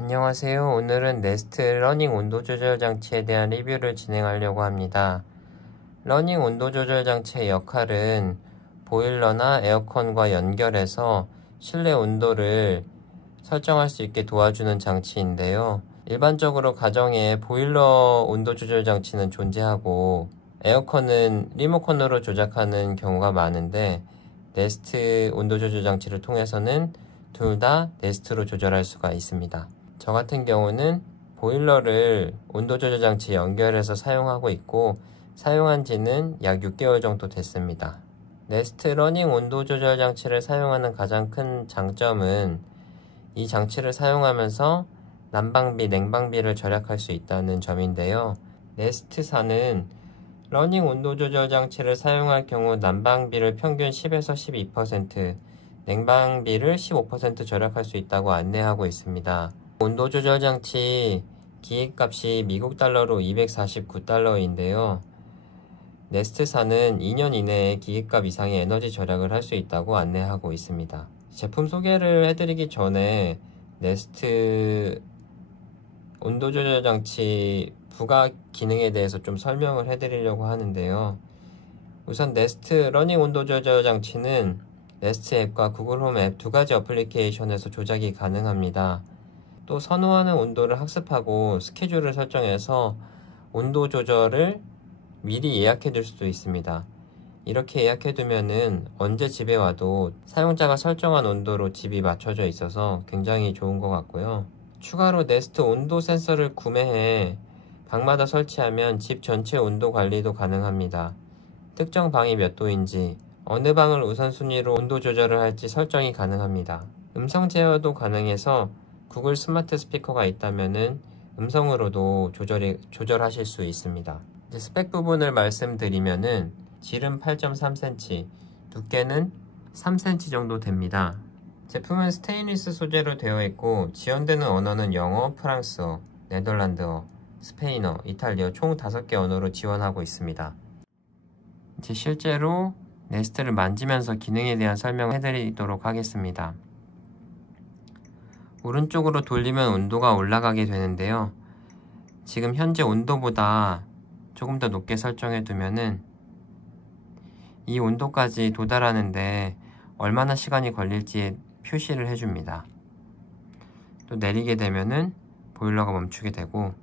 안녕하세요. 오늘은 네스트 러닝 온도 조절 장치에 대한 리뷰를 진행하려고 합니다. 러닝 온도 조절 장치의 역할은 보일러나 에어컨과 연결해서 실내 온도를 설정할 수 있게 도와주는 장치인데요. 일반적으로 가정에 보일러 온도 조절 장치는 존재하고 에어컨은 리모컨으로 조작하는 경우가 많은데, 네스트 온도 조절 장치를 통해서는 둘 다 네스트로 조절할 수가 있습니다. 저 같은 경우는 보일러를 온도 조절 장치에 연결해서 사용하고 있고, 사용한 지는 약 6개월 정도 됐습니다. 네스트 러닝 온도 조절 장치를 사용하는 가장 큰 장점은 이 장치를 사용하면서 난방비, 냉방비를 절약할 수 있다는 점인데요. 네스트사는 러닝 온도 조절 장치를 사용할 경우 난방비를 평균 10에서 12%, 냉방비를 15% 절약할 수 있다고 안내하고 있습니다. 온도 조절 장치 기획값이 미국 달러로 249달러인데요. 네스트사는 2년 이내에 기획값 이상의 에너지 절약을 할 수 있다고 안내하고 있습니다. 제품 소개를 해드리기 전에 네스트 온도 조절 장치 부가 기능에 대해서 좀 설명을 해드리려고 하는데요. 우선 네스트 러닝 온도 조절 장치는 네스트 앱과 구글 홈 앱 두 가지 어플리케이션에서 조작이 가능합니다. 또 선호하는 온도를 학습하고 스케줄을 설정해서 온도 조절을 미리 예약해 둘 수도 있습니다. 이렇게 예약해 두면은 언제 집에 와도 사용자가 설정한 온도로 집이 맞춰져 있어서 굉장히 좋은 것 같고요. 추가로 네스트 온도 센서를 구매해 방마다 설치하면 집 전체 온도 관리도 가능합니다. 특정 방이 몇 도인지, 어느 방을 우선순위로 온도 조절을 할지 설정이 가능합니다. 음성 제어도 가능해서 구글 스마트 스피커가 있다면은 음성으로도 조절하실 수 있습니다. 이제 스펙 부분을 말씀드리면은 질은 8.3cm, 두께는 3cm 정도 됩니다. 제품은 스테인리스 소재로 되어 있고 지원되는 언어는 영어, 프랑스어, 네덜란드어, 스페인어, 이탈리아 총 5개 언어로 지원하고 있습니다. 이제 실제로 네스트를 만지면서 기능에 대한 설명을 해드리도록 하겠습니다. 오른쪽으로 돌리면 온도가 올라가게 되는데요. 지금 현재 온도보다 조금 더 높게 설정해 두면은 이 온도까지 도달하는데 얼마나 시간이 걸릴지 표시를 해줍니다. 또 내리게 되면은 보일러가 멈추게 되고,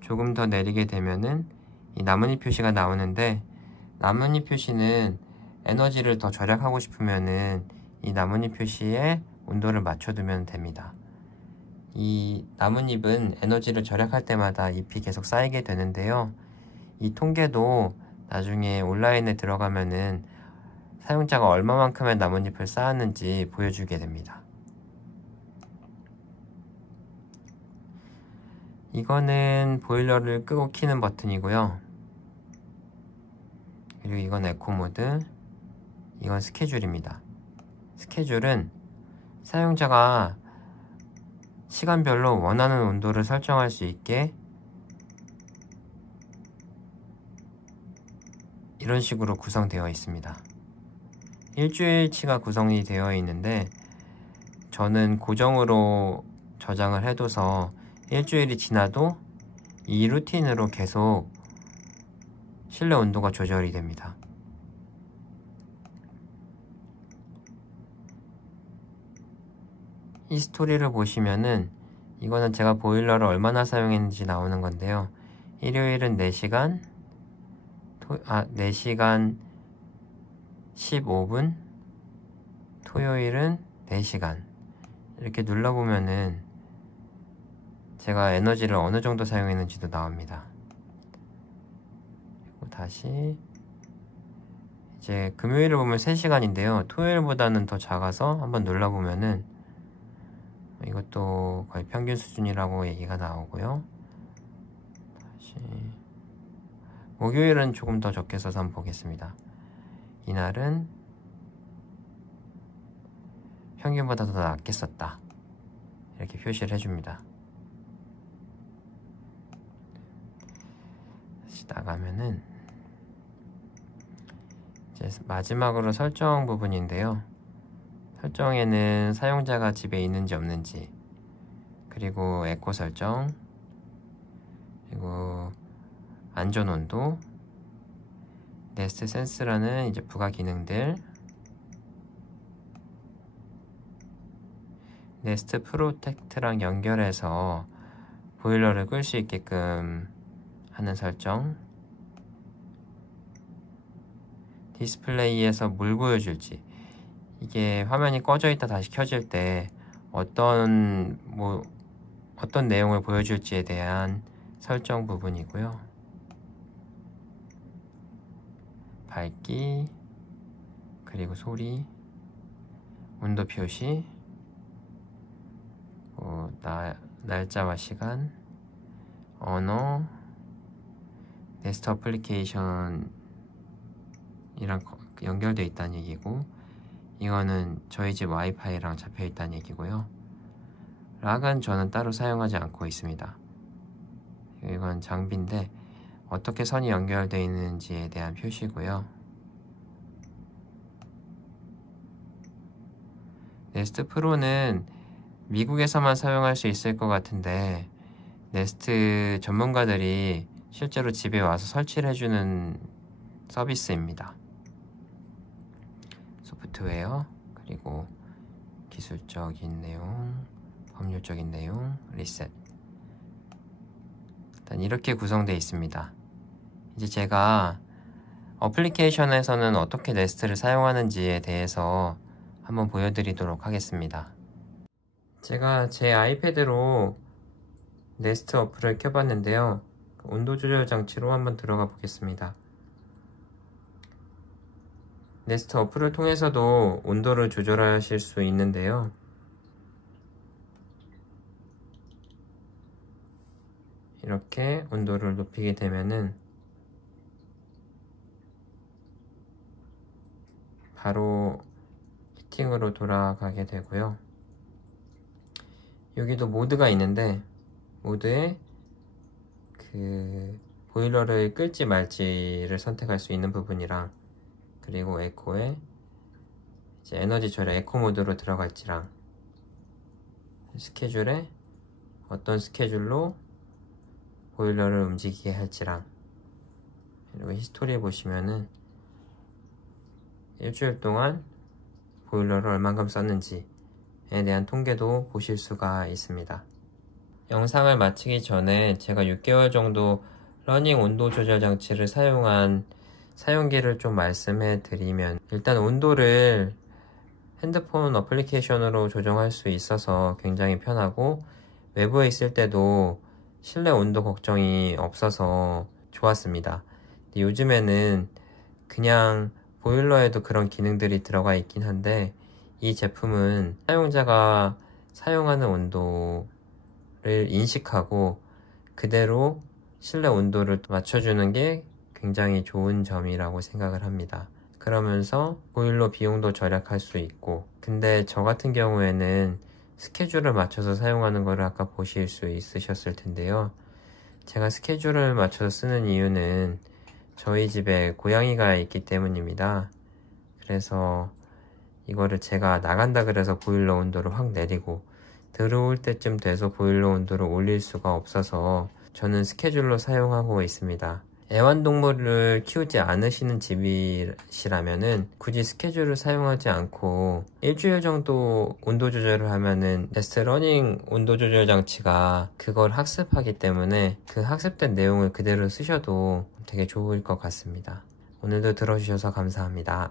조금 더 내리게 되면은 이 나뭇잎 표시가 나오는데, 나뭇잎 표시는 에너지를 더 절약하고 싶으면은 이 나뭇잎 표시에 온도를 맞춰두면 됩니다. 이 나뭇잎은 에너지를 절약할 때마다 잎이 계속 쌓이게 되는데요. 이 통계도 나중에 온라인에 들어가면은 사용자가 얼마만큼의 나뭇잎을 쌓았는지 보여주게 됩니다. 이거는 보일러를 끄고 켜는 버튼이고요. 그리고 이건 에코 모드, 이건 스케줄입니다. 스케줄은 사용자가 시간별로 원하는 온도를 설정할 수 있게 이런 식으로 구성되어 있습니다. 일주일치가 구성이 되어 있는데 저는 고정으로 저장을 해둬서 일주일이 지나도 이 루틴으로 계속 실내 온도가 조절이 됩니다. 이 스토리를 보시면은 이거는 제가 보일러를 얼마나 사용했는지 나오는 건데요. 일요일은 4시간, 4시간 15분, 토요일은 4시간. 이렇게 눌러보면은 제가 에너지를 어느 정도 사용했는지도 나옵니다. 그리고 다시 이제 금요일을 보면 3시간인데요. 토요일보다는 더 작아서 한번 눌러보면은 이것도 거의 평균 수준이라고 얘기가 나오고요. 다시 목요일은 조금 더 적게 써서 한번 보겠습니다. 이날은 평균보다 더 낮게 썼다, 이렇게 표시를 해줍니다. 다시 나가면은 이제 마지막으로 설정 부분인데요. 설정에는 사용자가 집에 있는지 없는지, 그리고 에코 설정, 그리고 안전 온도, 네스트 센스라는 이제 부가 기능들, 네스트 프로텍트랑 연결해서 보일러를 끌 수 있게끔 하는 설정, 디스플레이에서 뭘 보여줄지, 이게 화면이 꺼져 있다 다시 켜질 때 어떤 내용을 보여줄지에 대한 설정 부분이고요. 밝기, 그리고 소리, 온도 표시, 날짜와 시간, 언어, 네스트 어플리케이션이랑 연결되어 있다는 얘기고, 이거는 저희 집 와이파이랑 잡혀 있다는 얘기고요. 락은 저는 따로 사용하지 않고 있습니다. 이건 장비인데 어떻게 선이 연결되어 있는지에 대한 표시고요. 네스트 프로는 미국에서만 사용할 수 있을 것 같은데, 네스트 전문가들이 실제로 집에 와서 설치를 해주는 서비스입니다. 소프트웨어, 그리고 기술적인 내용, 법률적인 내용, 리셋. 일단 이렇게 구성되어 있습니다. 이제 제가 어플리케이션에서는 어떻게 네스트를 사용하는지에 대해서 한번 보여드리도록 하겠습니다. 제가 제 아이패드로 네스트 어플을 켜봤는데요. 온도 조절 장치로 한번 들어가 보겠습니다. 네스트 어플을 통해서도 온도를 조절하실 수 있는데요. 이렇게 온도를 높이게 되면은 바로 히팅으로 돌아가게 되고요. 여기도 모드가 있는데, 모드에 보일러를 끌지 말지를 선택할 수 있는 부분이랑, 그리고 에코에 이제 에너지 절약 에코 모드로 들어갈지랑, 스케줄에 어떤 스케줄로 보일러를 움직이게 할지랑, 그리고 히스토리 보시면은 일주일 동안 보일러를 얼만큼 썼는지에 대한 통계도 보실 수가 있습니다. 영상을 마치기 전에 제가 6개월 정도 러닝 온도 조절 장치를 사용한 사용기를 좀 말씀해 드리면, 일단 온도를 핸드폰 어플리케이션으로 조정할 수 있어서 굉장히 편하고, 외부에 있을 때도 실내 온도 걱정이 없어서 좋았습니다. 근데 요즘에는 그냥 보일러에도 그런 기능들이 들어가 있긴 한데, 이 제품은 사용자가 사용하는 온도를 인식하고 그대로 실내 온도를 맞춰주는 게 굉장히 좋은 점이라고 생각을 합니다. 그러면서 보일러 비용도 절약할 수 있고, 근데 저 같은 경우에는 스케줄을 맞춰서 사용하는 거를 아까 보실 수 있으셨을 텐데요. 제가 스케줄을 맞춰서 쓰는 이유는 저희 집에 고양이가 있기 때문입니다. 그래서 이거를 제가 나간다 그래서 보일러 온도를 확 내리고 들어올 때쯤 돼서 보일러 온도를 올릴 수가 없어서 저는 스케줄로 사용하고 있습니다. 애완동물을 키우지 않으시는 집이시라면은 굳이 스케줄을 사용하지 않고 일주일 정도 온도 조절을 하면은 네스트 러닝 온도 조절 장치가 그걸 학습하기 때문에 그 학습된 내용을 그대로 쓰셔도 되게 좋을 것 같습니다. 오늘도 들어주셔서 감사합니다.